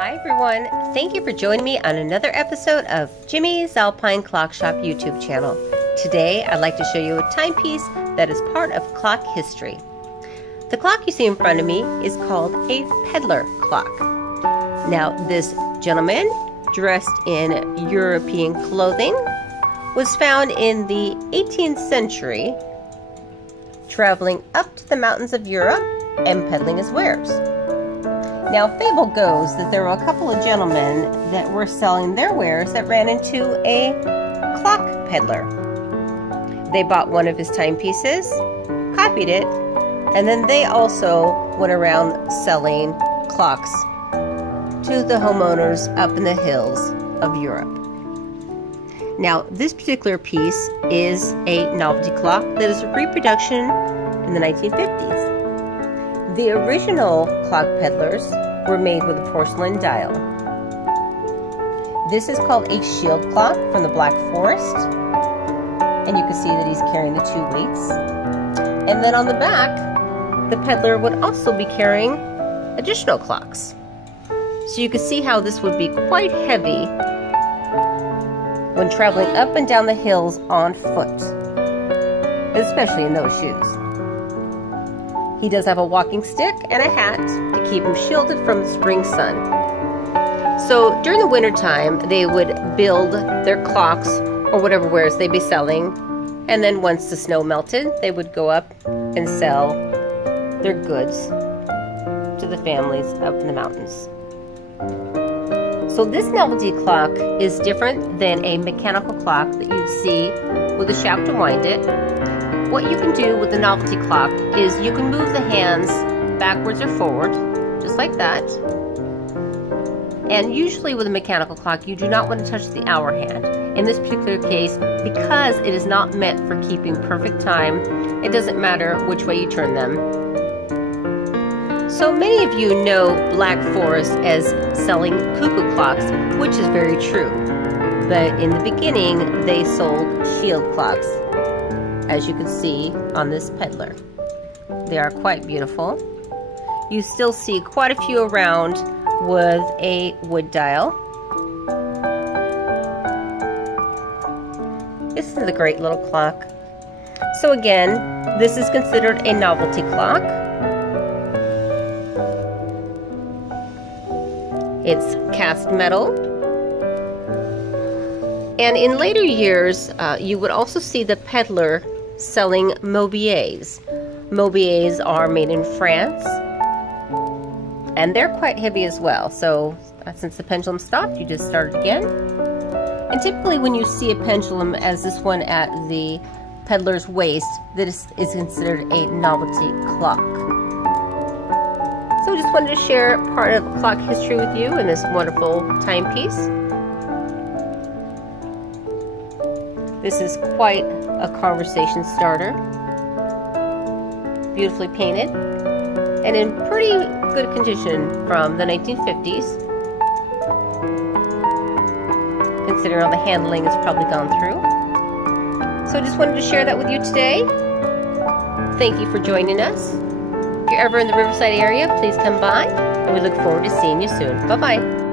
Hi everyone, thank you for joining me on another episode of Jimmy's Alpine Clock Shop YouTube channel. Today I'd like to show you a timepiece that is part of clock history. The clock you see in front of me is called a peddler clock. Now this gentleman, dressed in European clothing, was found in the 18th century, traveling up to the mountains of Europe and peddling his wares. Now, fable goes that there were a couple of gentlemen that were selling their wares that ran into a clock peddler. They bought one of his timepieces, copied it, and then they also went around selling clocks to the homeowners up in the hills of Europe. Now, this particular piece is a novelty clock that is a reproduction in the 1950s. The original clock peddlers were made with a porcelain dial. This is called a shield clock from the Black Forest, and you can see that he's carrying the two weights. And then on the back, the peddler would also be carrying additional clocks. So you can see how this would be quite heavy when traveling up and down the hills on foot, especially in those shoes. He does have a walking stick and a hat to keep him shielded from the spring sun. So during the winter time, they would build their clocks or whatever wares they'd be selling, and then once the snow melted, they would go up and sell their goods to the families up in the mountains. So this novelty clock is different than a mechanical clock that you'd see with a shaft to wind it. What you can do with the novelty clock is you can move the hands backwards or forward, just like that. And usually with a mechanical clock, you do not want to touch the hour hand. In this particular case, because it is not meant for keeping perfect time, it doesn't matter which way you turn them. So many of you know Black Forest as selling cuckoo clocks, which is very true. But in the beginning, they sold shield clocks, as you can see on this peddler. They are quite beautiful. You still see quite a few around with a wood dial. This is a great little clock. So again, this is considered a novelty clock. It's cast metal. And in later years, you would also see the peddler selling mobiliers. Mobiliers are made in France, and they're quite heavy as well. So since the pendulum stopped, you just start it again. And typically when you see a pendulum as this one at the peddler's waist, this is considered a novelty clock. So I just wanted to share part of clock history with you in this wonderful timepiece. This is quite a conversation starter. Beautifully painted and in pretty good condition from the 1950s. Considering all the handling has probably gone through. So I just wanted to share that with you today. Thank you for joining us. If you're ever in the Riverside area, please come by, and we look forward to seeing you soon. Bye-bye.